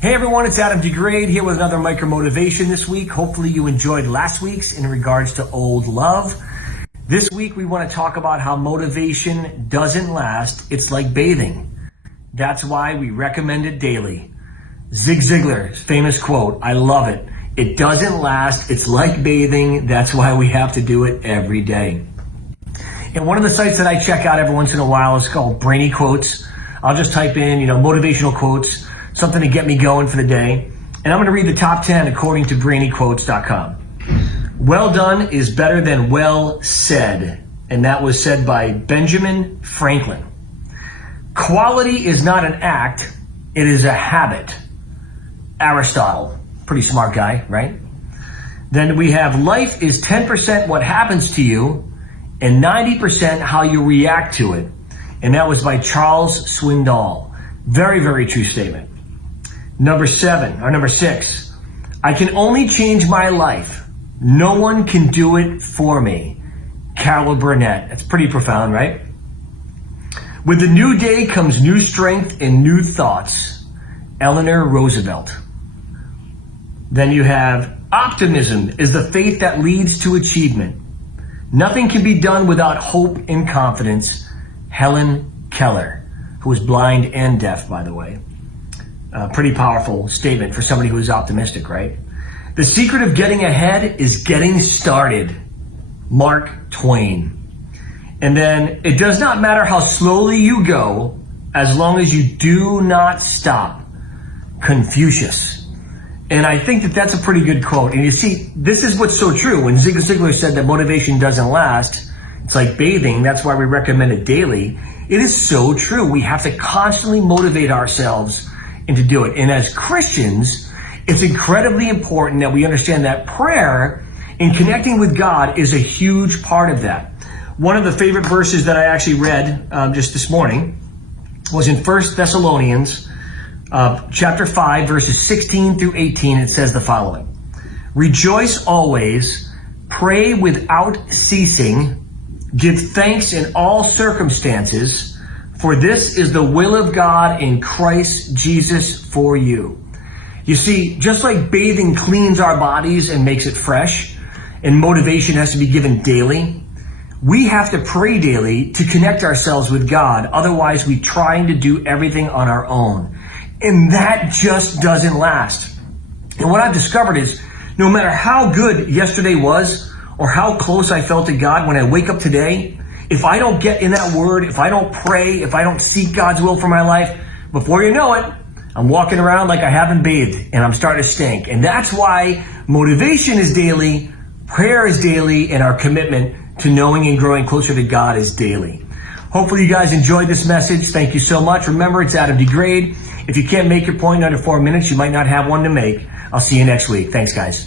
Hey everyone, it's Adam Degrade here with another micro motivation this week. Hopefully you enjoyed last week's in regards to old love. This week we want to talk about how motivation doesn't last. It's like bathing. That's why we recommend it daily. Zig Ziglar's famous quote, I love it. It doesn't last. It's like bathing. That's why we have to do it every day. And one of the sites that I check out every once in a while is called Brainy Quotes. I'll just type in, motivational quotes, something to get me going for the day. And I'm going to read the top 10 according to brainyquotes.com. Well done is better than well said. And that was said by Benjamin Franklin. Quality is not an act, it is a habit. Aristotle, pretty smart guy, right? Then we have life is 10% what happens to you and 90% how you react to it. And that was by Charles Swindoll. Very, very true statement. Number 6, I can only change my life. No one can do it for me. Carol Burnett. That's pretty profound, right? With the new day comes new strength and new thoughts. Eleanor Roosevelt. Then you have optimism is the faith that leads to achievement. Nothing can be done without hope and confidence. Helen Keller, who was blind and deaf, by the way. Pretty powerful statement for somebody who is optimistic, right? The secret of getting ahead is getting started. Mark Twain. And then it does not matter how slowly you go as long as you do not stop. Confucius. And I think that that's a pretty good quote. And you see, this is what's so true. When Zig Ziglar said that motivation doesn't last, it's like bathing. That's why we recommend it daily. It is so true. We have to constantly motivate ourselves and to do it. And as Christians, it's incredibly important that we understand that prayer and connecting with God is a huge part of that. One of the favorite verses that I actually read just this morning was in 1 Thessalonians chapter 5, verses 16 through 18. It says the following. Rejoice always, pray without ceasing, give thanks in all circumstances, for this is the will of God in Christ Jesus for you. You see, just like bathing cleans our bodies and makes it fresh, and motivation has to be given daily, we have to pray daily to connect ourselves with God. Otherwise, we're trying to do everything on our own. And that just doesn't last. And what I've discovered is no matter how good yesterday was or how close I felt to God, when I wake up today, if I don't get in that word, if I don't pray, if I don't seek God's will for my life, before you know it, I'm walking around like I haven't bathed and I'm starting to stink. And that's why motivation is daily, prayer is daily, and our commitment to knowing and growing closer to God is daily. Hopefully you guys enjoyed this message. Thank you so much. Remember, it's Adam Degrade. If you can't make your point under 4 minutes, you might not have one to make. I'll see you next week. Thanks, guys.